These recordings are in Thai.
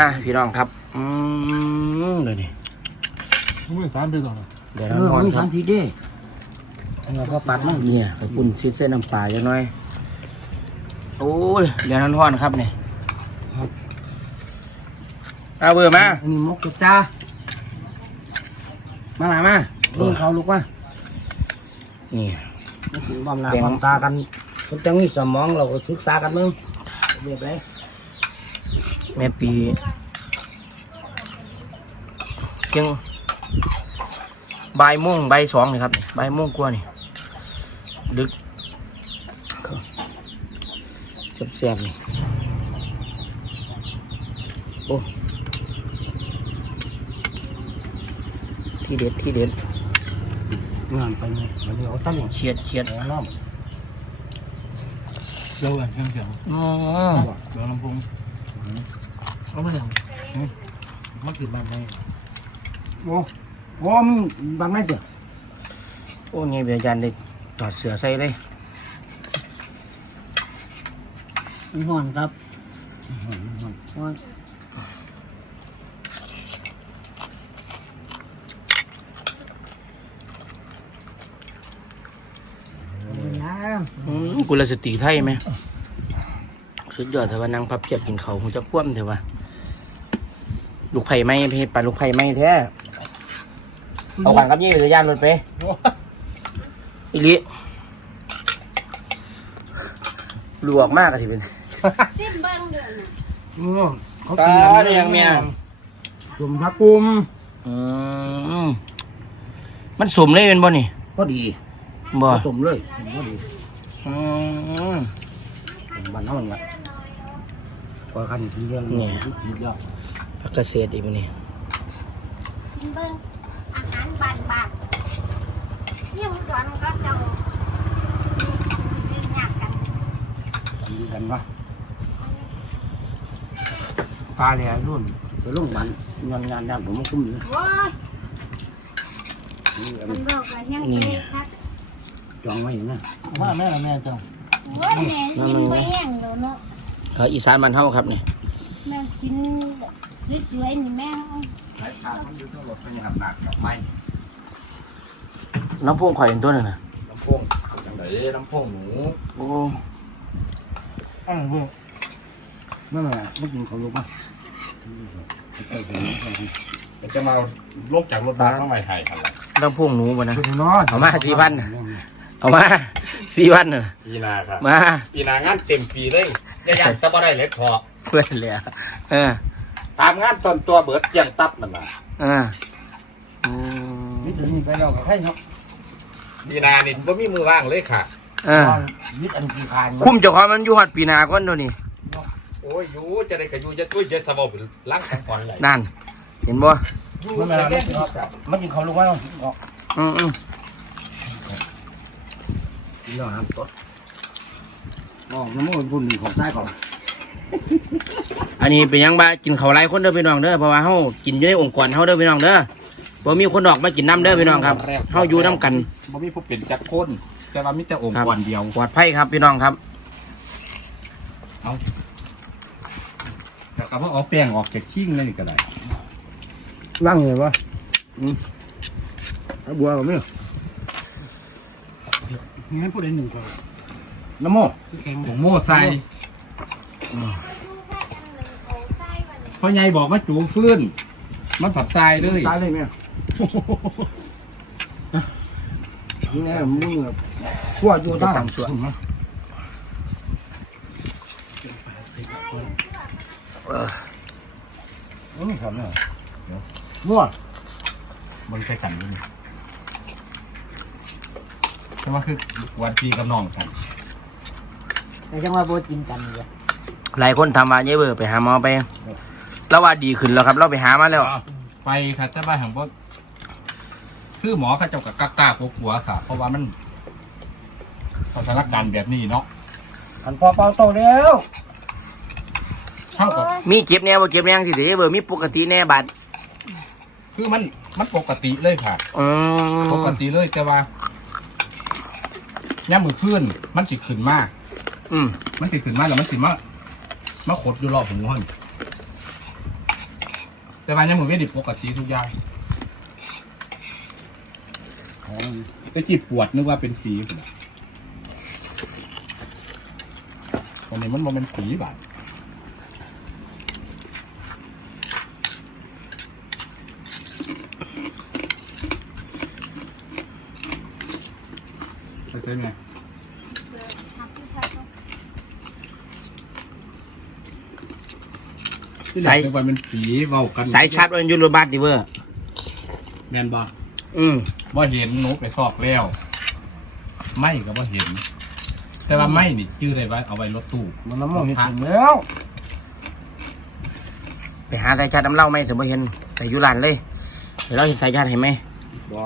อะพี่น้องครับ อืมเดี๋ยวนี้ไม่สารไปต่อเดี๋ยวเอน้ำอร้อนมันครัสับนทีเด้เราก็ปัดมั่งเนี่ยขอบคุณชิดเส้นน้ำปลาจังน้อย โอ้ยเดี๋ยวน้ำร้อนครับเนี่ยเอาเบอร์มาอันนี้มกจุกจ้ามาหน่อยมาลูกเขาลูกว่านี่ไม่ถึงบอมหน้าเต็มบอมตากันมันจะมีสมองเราก็ศึกษากันมึงเรียบร้อยแม่ปียังบ่ายโมงบ่ายสองนี่ครับบ่ายโมงกว่านี่ดึกจับแซ่บๆนี่โอ้ที่เด็ดที่เด็ดงานไปเลยมันเอาตั้งอย่างเฉียดเฉียดน้ำเจ้ากันเชียงเชียงอืมเดี๋ยวลำพุง เอาไม่ยังมากินบ้านไหมโอ้โหมึงบางไม่เด้อโอ้ยไงเบียร์ยันเลยถอดเสือใส่เลยมันห่อนครับห่อนน้อืมกุลสตรีไทยไหมสุดยอดแต่ว่านั่งพับเพียบกินเขาวคงจะคว่ำเถอะวะ ลูกไผ่ไหมเพปลาลูกไผ่ไหมแท้เอากันกับยี่หรือย่านรถไปอีลิลวกมากอะที่เป็นซิมเบิ้งเดือนน่ะำอืมเขาตากินอะไรได้ยังเมียกลุ่มพักกลุ่มอืมมันสมเลยเป็นบ่นี่พอดีบ่ผสมเลยพอดีอืมบ้านเฮาเนี่ยพอคันที่เรื่องเนี่ย คิดแล้วพักเกษตรอีกบ่นี่ซิมเบิ้งอาหารบานบานๆยิ่งร้อนก็เจ้าเล่นยากกันดีกันวะปลาเลยรุ่นจะลงมันงานงานงานผมมันคุ้มอยู่โอ้ยนี่อันมันบอกว่ายังเจ๊ครับจองไว้อยู่นะว่าแม่ละแม่เจ้าโอ้ยแม่กินไปแห้งแล้วเนาะเอออีสานบ้านเฮาครับนี่แม่กิน สวยๆนี่แม่เอาหลายชาติมันอยู่ทั้งรถทั้งหับหนักกับไม้น้ำพุงข่อยเป็นตัวนึงนะลำโพงจังไดลำโพงหนูโอ้อ้าวเว้ยไม่ไม่ไม่กินเขาลูกมั้ยเดี๋ยวจะมาเอาลกจากรถบัสมาใหม่ให้ครับน้ำพุงหนูบ่นะคุณนอนเอามาสี่พัน เอามาสี่พันน่ะปีนาครับมาปีนางานเต็มปีเลยยังยันจะบ่ได้เล็กพอเพื่อนเลยอะเออ ตามงานตอนตัวเบิดเจียงตับมันน่ะเอออืมนี่ถึงนี่ไปเราก็ใช่เนาะปีนานี่บ่มีมือว่างเลยค่ะเออยึดอันกี่คานคุ้มเจ้าของมันอยู่ฮอดปีหนาก่อนเดี๋ยวนี้โอ้ยอยู่จะได้กระยูจะตุ้ยจะสบเป็นล้างสังขรไหลนั่น เห็นบ่ไม่ไม่ไม่กินไม่กินเขาลูกมั้ยเนาะอืมอืมกินแล้วน้ำสดอ๋อน้ำมันพุ่นของใต้ก่อน อันนี้เป็นหยังบ้ากินข้าวหลายคนเด้อพี่น้องเด้อเพราะว่าเฮากินอยู่ในองค์กรเฮาเด้อพี่น้องเด้อบ่มีคนออกมากินน้ำเด้อพี่น้องครับเฮาอยู่น้ำกันบ่มีผู้เป็นจักคนแต่ว่ามีแต่องค์กรเดียวปลอดภัยครับพี่น้องครับแล้วก็บ่เอาแป้งออกจากชิ่งเลยนี่ก็ได้ว่างเลยวะอืมบัวก็ไม่งั้นพูดได้หนึ่งก่อนน้ำโมแข็งผงโม่ใส่ พ่อใหญ่บอกมาจูฟื้น มันผัดทรายเลยตายเลยเนี่ยนี่มึงแบบขั้วอยู่ตั้งสวนอืมครับเนี่ยมั่วมันใส่กันนี่แต่ว่าคือวันปีกับน้องกันแต่จังว่าโบกินกันเลยหลายคนทำมาเยอะเบอร์ไปหาหมอไป แล้วว่าดีขึ้นแล้วครับ เราไปหามาแล้ว ไปค่ะแต่ว่าแห่งว่าคือหมอเขาเจ้ากับกล้ากลัวๆค่ะ เพราะว่ามันสถานการณ์แบบนี้เนาะอันพอเป่าโตแล้วเท่ากับมีเก็บแน่บ่เก็บแน่จังสิเด้เบอร์มีปกติแน่บัดคือมันมันปกติเลยค่ะอืมปกติเลยแต่ว่าย่ามมือขึ้น มันสิขึ้นมาก อืมมันสิขึ้นมากแล้วมันสิมามาขดอยู่รอบหัวมัน แต่ว่ายังมือไม่ดิปกติทุกอย่างแตะกี้ปวดนึกว่าเป็นฝีพุ่นน่ะตอนนี้มันบ่เป็นฝีบาดเข้าใจไหม หักที่ใครก็ ที่ไหนนึกว่าเป็นฝีเว้ากันสายชาร์จวันยูโรบัสดิเวอร์แมนบ่อืมบ่เห็นหนูไปซอกแล้ว ไม่ก็บ่เห็น แต่ว่าไม่นี่ชื่ออะไรวะเอาไว้รถตู้มันน้ำมันเห็ดถึงแล้ว ไปหาสายชาร์จน้ำเหล่าไหมสมมติเห็นแต่อยุรานเลยเดี๋ยวเราเห็นสายชาร์จเห็นไหมบ่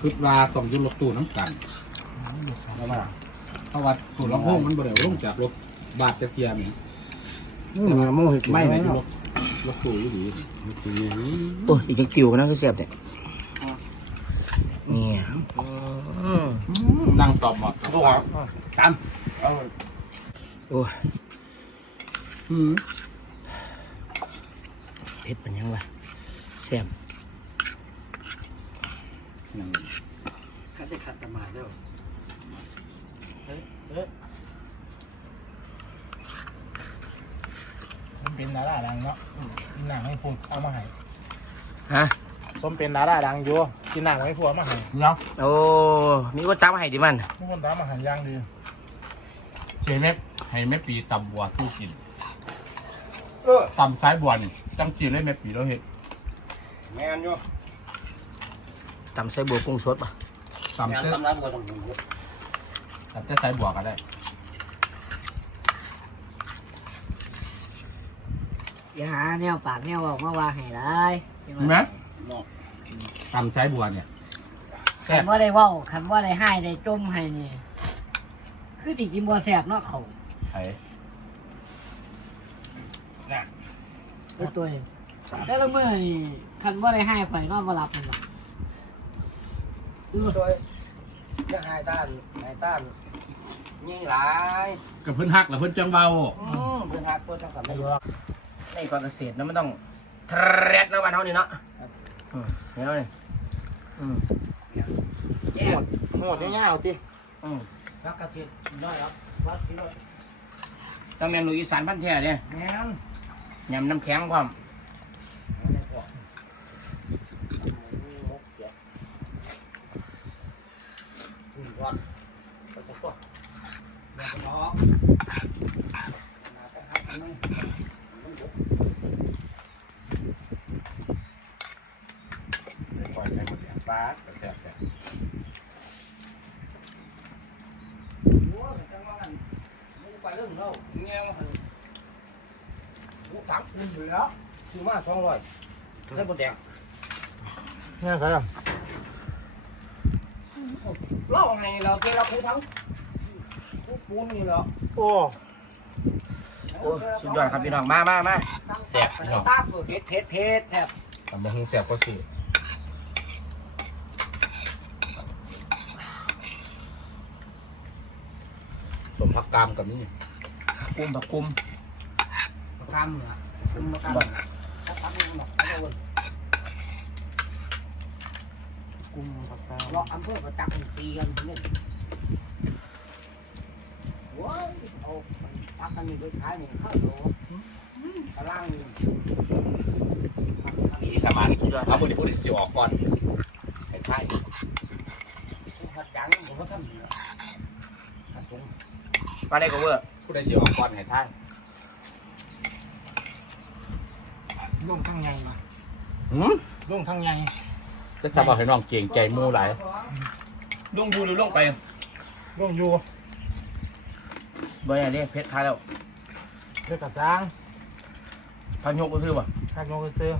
คิดว่าต้องอยู่รถตู้น้ำกันเพราะว่าเพราะว่าสูตรลำโพงมันบ่ได้ลงจากรถบาดจะเทียมนี่ อืมน้ำมันเห็ดถึงไม่แล้ในอยู่รวถรถตู้อยู่ดีรถตู้อยู่ดีโอ้ยอีกจักติวกันนะคือเสียบเนี่ยเนี่ยอืมนั่งตอบหมดดูอะจานโอ้ยอืมเผ็ดเป็นยังวะเสียบนั่งขัดได้ขัดกันมาเจ้ามันเป็นดาราดังเนาะกินหนังให้พูดเอามาให้ฮะส้มเป็นดาราดังอยู่กินหนังให้พูดเอามาให้เนาะโอ้มีคนตามมาให้ดิมันทุกคนตามมาหันย่างดีเชแม่ให้แม่ปีตำบัวสู้กินเออตำซ้ายบัวนี่จังจีเลยแม่ปีเราเห็ดแมนอยู่ตำใส่บัวกุ้งสดป่ะตำแมนเต้ตำน้ำก็ต้องดูตำเต้ซ้ายบัวก็ได้ อย่าหาแนวปากแนวออกมาว่าให้ได้เห็นไหมตำซ้ายบัวเนี่ยแซ่คับนว่าได้เว่าคันว่าได้ให้ได้จมให้นี่ คือที่กินบัวแสบเนาะเขาไอ้เออตัวเองแต่ละมื้อนี่คันว่าได้ให้ข่อยนอนบ่หลับเลยล่ะอือโดยจะหายต้านหายต้านยิ่งหลายกับเพิ่นหักแล้วเพิ่นจังเบาอืมเพื่อนฮักเพื่อนทั้งสามอยู่ ในก่อนเกษตรนะมันต้องแทรดนะบ้านเฮานี่เนาะอืมเห็นไหมอืมแย่หมดเงี้ยเอาติอืมรักกะทิน้อยครับวัดสิว่าต้องแมนลูกอีสานพันธุ์แท้เนี่ยแม่นยำน้ำแข็งพร้อมปล่อยใช้หมด แดงฟ้าแต่แซ่บแต่ไปเรื่องเราเงี้ยมันลูกสามคุณอยู่แล้วซื้อมาสองร้อยได้บนแดงเนี่ยใครอะเล่าไงเราเจอเราคูทั้งคูปูนนี่เหรอโอ้โอ้สุดยอดครับพี่น้องมามามาแซ่บพี่น้องตาเผ็ดเผ็ดเผ็ดแทบตำบักหุ่งแซ่บก็สูตร มพักกามกับนี่กุมแบบกุมประกันเนี่ยคุมประกันถ้าทำมันแบบเขาโดนกุมปากกาเลาะอำเภอประจักษ์ตีกันเนี่ยว้ายเอาตักกันนี่ไปขายนี่ข้าวโหลกระลังนี่อีสมานเอาบุญพูดสิออกก่อนให้ไทยหัดยังผมก็ทำอยู่หัดตรง มาได้ก็เวอร์ผู้ใดสิออกก่อนให้ไทยล่งทั้งใหญ่มาหืมล่งทั้งใหญ่จะทำเอาให้น้องเก่งใจหมู่หลายลงดูหรือลงไปล่งอยู่บ่เนี่ยเด้เพชรทายแล้วเลือกกระซ้างพันยกก็คือป่ะหักลงซื้อ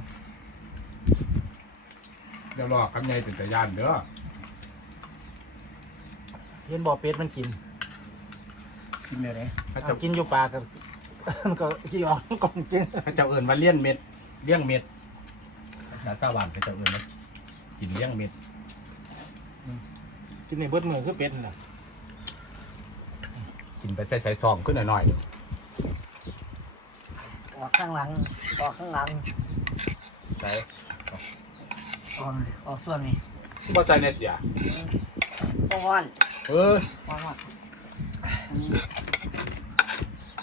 เดี๋ยวรอคำใหญ่เป็นตะยานเด้อเห็นบ่อเป็ดมันกิน กินแบบไหนเขาเอาจะกินอยู่ปากกับมันก็กี่ออกกล่องกินเขาจะเอินว่าเลี้ยนเม็ดเลี้ยงเม็ดดาซาหวานเขาจะเอินว่ากินเลี้ยงเม็ดกินในเบิดมือคือเป็ดน่ะกินไปใส่ใส่ซองขึ้นหน่อยๆออกข้างหลังออกข้างหลังใส่ออกออกส่วนนี้บ่ใส่เน็ตอย่าป้อนเออป้อนว่า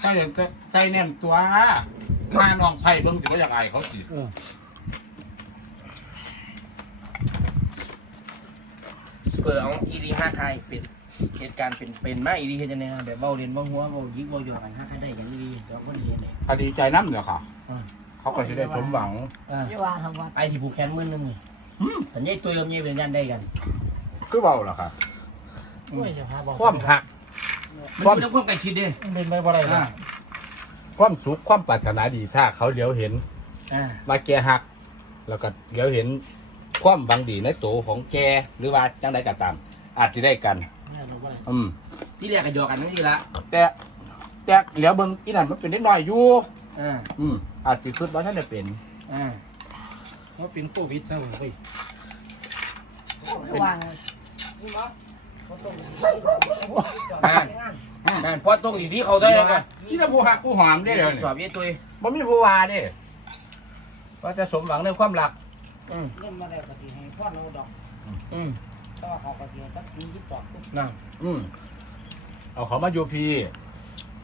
ใส่จะใส่แน่นตัวถ้าน้องไผ่เบิ่งสิบ่อยากอายเขาสิเปิดเอาอีดีห้าคายเป็นเหตุการณ์เป็นเป็นมาอีดีเฮ็ดจังได๋ฮะแบบเว้าเรียนเว้าหัวเว้ายิกเว้าโยกันห้าคายได้อย่างอีดีแล้วก็ดีเนี่ยถ้าดีใจน้ำเดี๋ยวค่ะ อืม เขาก็จะได้สมหวังอ่าไม่ว่าทำวัดไปที่ผูกแขนมื้อนึงนี่แต่ยายตุ้ยกับยายเป็นยันได้กัน คือเบาเหรอครับโอ้ยจะพาบอกความหัก มันเป็นความใกล้ชิดเด้เป็นไปบ่ได้นะความสุขความปรารถนาดีถ้าเขาเหลียวเห็นอ่าว่าแกหัก แล้วก็เหลียวเห็นความบังดีในตัวของแกหรือว่าจังใดก็ตาม อาจจะได้กันอืม ที่แรกก็หยอกกันทั้งทีละแต่แต่เหลียวเบิ่งอีนั่นมันเป็นเล็กน้อยอยู่ อ่าอืมอาจสิคิดว่าท่านจะเป็น อ่าว่าเป็นโควิดซะเว้ยวาง อ่าอ่าพอตรงอีที่เขาได้แล้วก็นี่ถ้าผู้หักผู้หอมได้เลยสอบยายตุ้ยบ่มีผู้ว่าเด้ว่าจะสมหวังในความรักอืมเล่นมาแล้วก็ทีให้พ่อเราดอกอืมก็เขาก็ทีก็มียิบดอกน่ะอืมเอาเขามาอยู่พี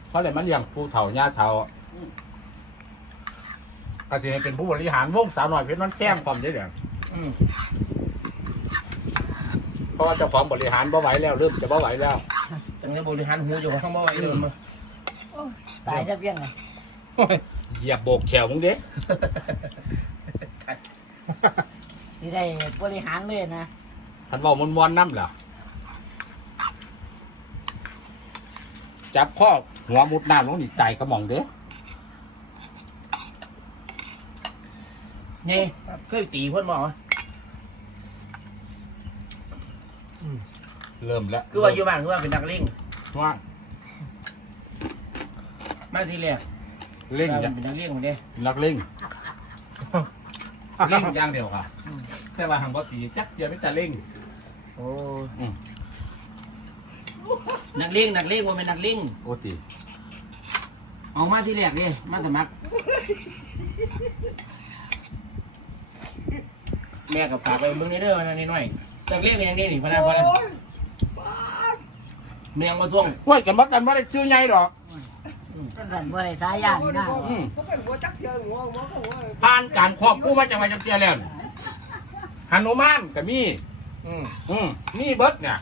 เขาเลยมันเลี้ยงผู้เฒ่าญาติเฒ่าก็สิให้เป็นผู้บริหารวงสาวหน่อยเพชรมันแก้มความได้เดี๋ยวอืม เพราะว่าเจ้าของบริหารบ่ไหวแล้วเริ่มจะบ่ไหวแล้วจังได้บริหารหูอยู่ข้างบ่ไหวเลยมันตายจะเพี้ยงไงเหยียบโบกแขวมึงเด้ที่ได้บริหารเลยนะทันเว่ามวนมวนๆน้ำเหรอจับข้อหัวมุดน้ำลงนี่ใจกระหม่องเด้อนี่เคยตีเพิ่นบ่เหรอ เริ่มแล้วคือว่าอยู่บ้านคือว่าเป็นนักเลงว่ามาทีแรกเล่งว่าจ้ะเป็นนักเลงคนเด้นักเล่งเล่งอย่างเดียวค่ะ แต่ว่าหางบ่ตีจักเดียวไม่แต่เล่งโอ้อืมนักเลงนักเลงว่าเป็นนักเลงโอตีเอามาที่แรกดิมาสมัครแม่กับฝากไปเบิ่งในเด้อมาหน่อยๆนักเลงเป็นอย่างนี้นี่พะนะพะนะแมงมาท่วงว่ากันว่ากันว่าได้ชื่อใหญ่ดอกก็สั่นบริสายยานนะอืมผ่านการครอบครู่มาจากมาจากเตียแล้วนี่หนุมานก็มีอืมอืมมีเบิดเนี่ย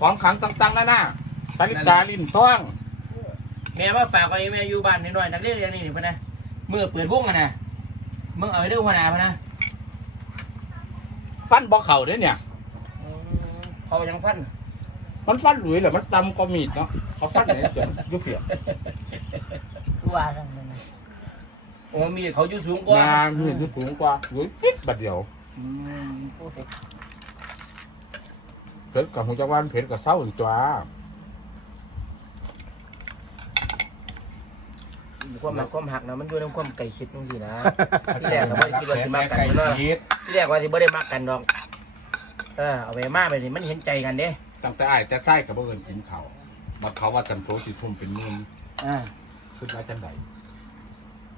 ของขังต่างๆนานาตาลิตาลินท้องแม่มาฝากไว้แม่อยู่บ้านนิดหน่อยนักเรียนอย่างนี้นี่พะนะเมื่อเปิดวงกันนะมึงเอาไปดูหัวหน้าพะนะฟันบ่เข่าเด้อเนี่ยอืมเขายังฟัน มันฟันหลุยเหรอมันตำก็มีดเนาะเขาฟันไหนจนยุบเปียกคือว่าสั่นเลยนะโอ้มีดเขาอยู่สูงกว่ามาเงินยุบสูงกว่าหลุยปิ๊ดบัดเดียวอืมโอ้ยเผ็ดกับหัวจักรวาลเผ็ดกับเศร้าอีกจ้าความหมักความหักนะมันอยู่ในความไก่คิดนั่นสินะที่แรกก็บ่ได้คิดว่าสิมากันเนาะคิดที่แรกว่าสิบ่ได้มากันดอกเออเอาไปมาไปนี่มันเห็นใจกันเด้ ตั้งแต่อ้ายแต่ไส้กับเบิ่นกินเขาวบัดเขาว่าจันโทสิทุ่มเป็นหมื่นอ่าขึ้นได้จังใด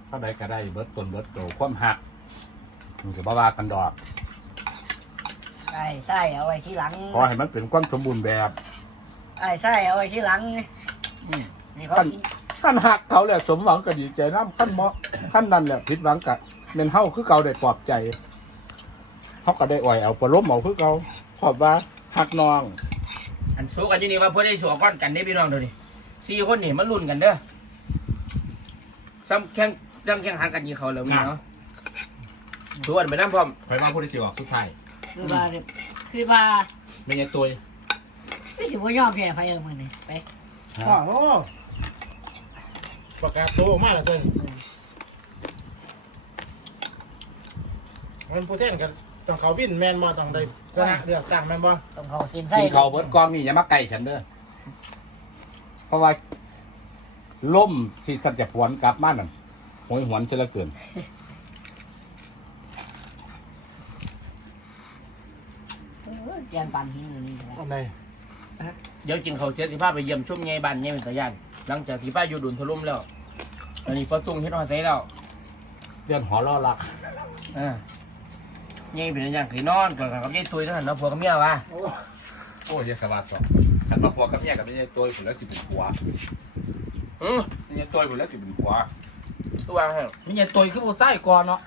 เท่าใดก็ได้เบิดตนเบิดโตความหักมันจะบ่ว่ากันดอก ไอ้ไส้เอาไว้ที่หลังขอให้มันเป็นความสมบูรณ์แบบไอ้ไส้เอาไว้ที่หลังอืมนี่เขากินขั้นหักเขาแหละสมหวังก็ดีใจน้ำขั้นเหมาะขั้นนั้นแหละผิดหวังกะเป็นเฮาคือเก่าได้ปลอบใจเขาก็ได้อ่อยเอาปล้มเอาคือเก่าขอบว่าหักน้อง อันสู้กันอยู่นี่ว่าเพื่อได้สัวก้อนกันได้พี่น้องเดี๋ยวนี้สี่คนนี่มันลุ้นกันเด้อซ้ำแข่งซ้ำแข่งหันกันยิงเขาแล้วมีเนาะชวนไปน้ำพร้อมคอยว่าผู้ที่สิออกสุดท้ายคือว่าเนี่ยคือว่าไม่ใช่ตัวไม่ถือว่ายอมแพ้ไฟเออมือนี่ไปอ้าวโอ้ประกาศโตออกมาแล้วเจ้ยมันผู้แทนกัน ต้องเขาวินแมนบ่ต้องได้ชนะเลือกตั้งแมนบ่ต้องเขาเส้นไส้กินเขาเบิดกองนี่อย่ามาไก่ฉันเด้อเพราะว่าล่มที่ท่านจะผวนกลับมานั่นโหยหวนเสียเหลือเกินแกนปันหินอยู่นี่แหละอันไหนเดี๋ยวกินเขาวเสียสิพาไปเยี่ยมชุ่มไงบ้านไงเป็นตาย่านหลังจากที่ป้าอยู่ดุนทะลุมแล้วอันนี้ประตูเฮ็ดฮอดใส่แล้วเดือนหอล่อลักอ่า นี่เป็นอย่างขี้นอนกับกับยายตุยเท่านั้นเนาะผัวกับเมียวะโอ้ยสวัสดิ์ครับขันมาพัวกับเมียกับเมียตัวผมแล้วจิเป็นผัวอืมเมียตัวผมแล้วจิเป็นผัวตัวให้เมียตัวคือผู้ชายก่อนเนาะ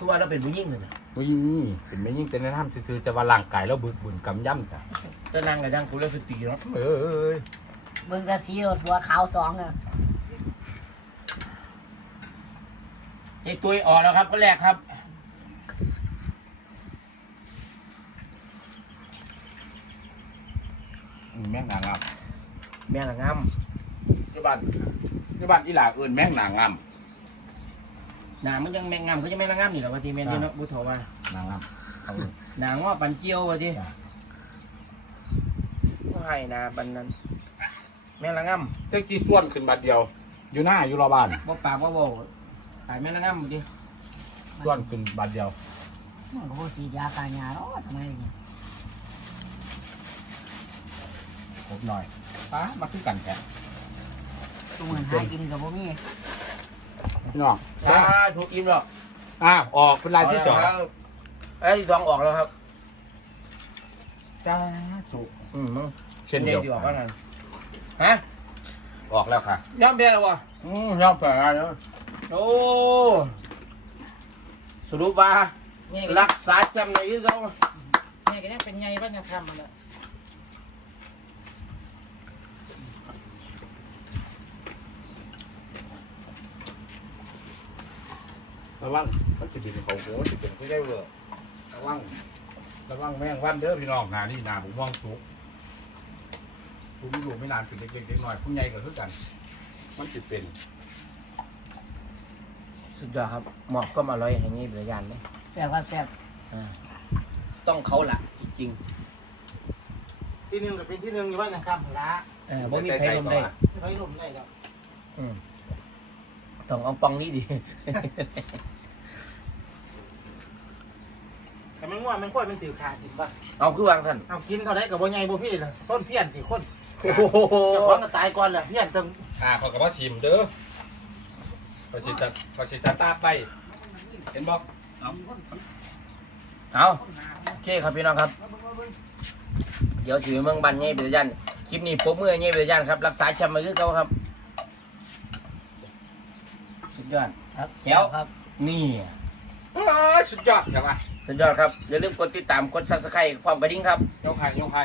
ตัวเราเป็นผู้หญิงเลยนะอุ้ยเป็นไม่ยิ่งแต่ในน้ำคือแต่ว่าร่างกายเราบึกบึนกำย่ำจ้ะจะนั่งกับยังกูเลือกสติเนาะเอ้ยเบิ่งกระสีรถบัวขาวสองอะ ยายตุยออกแล้วครับคนแรกครับแม่งนางงามแม่ละงามที่บ้านที่บ้านอีหลาเอื่นแม่งนางงามหนามันยังแม่งงามเขาจะแม่ละงามนี่เหรอวะทีแม่นี่เนาะบุตรว่านางงามเอาหนางอปันเจียววะทีจ้ะผู้ให้นาบันนั้นแม่ละงามเจ๊กี้ส่วนขึ้นบัดเดียว อยู่หน้าอยู่รอบ้านบ่ปากบ่บ่ขายแม่ละงามวะทีส่วนขึ้นบัดเดียวมันก็บ่สีดยาตายาเนาะทำไมอย่างเงี้ยครบหน่อยป้ามาคือกันแกตัวเหมือนหากินกับบ่มีพี่น้องจ้าถูกอิ่มแล้วอ้าวออกเป็นรายที่สองเอ้ยที่สองออกแล้วครับจ้าถูกอืมมึงเช่นเดียวที่ออกว่านั่นฮะออกแล้วค่ะย่ำเบี้ยแล้ววะอืมยอมแพ้แล้ว โอ้สรุปว่ารักษาจำในยืดเขาแม่ก็ยังเป็นไงบ้างยังทำมันละระวังมันจะเป็นเขาโหจะเป็นที่ได้เวอร์ระวังระวังแม่งวันเด้อพี่น้องนานี่นาผมว่องสุกผู้มีลูกไม่นานเป็นเด็กๆเด็กน้อยผู้ใหญ่ก็คือกัน มันจะเป็น สุดยอดครับหมอกก็มาลอยอย่างนี้เป็นยานไหมแซ่บครับแซ่บอ่าต้องเขาละจริงที่หนึ่งกับเป็นที่หนึ่งอยู่ว่ายังข้ามละๆเออบ่มีใครลมได้ไม่ค่อยลมได้ครับอืมต้องเอาปองนี้ดี แต่มันง่วงมันค่อยมันตื่นขาดจริงป่ะเอาคือวางสั่นเอากินเขาได้กับบ่ใหญ่บ่พี่เลยต้นเพี้ยนสิคนโอ้โหเจะฟ้าของก็ตายก่อนแหละเพี้ยนตึงอ่าเขากับว่าทีมเด้อ พอสิสพอสิสตาร์ทไป เห็นบอกเอาโอเคครับพี่น้องครับ เดี๋ยวถือเมืองบันเงี้ยเบลยันคลิปนี้ผมมือเงี้ยเบลยันครับ รักษาแชมป์มาคือเขาครับสุดยอดครับแก้วครับ นี่อ้าสุดยอดครับว่าสุดยอดครับอย่าลืมกดติดตามกดซับสไครต์ความกระดิ่งครับยกให้ยกให้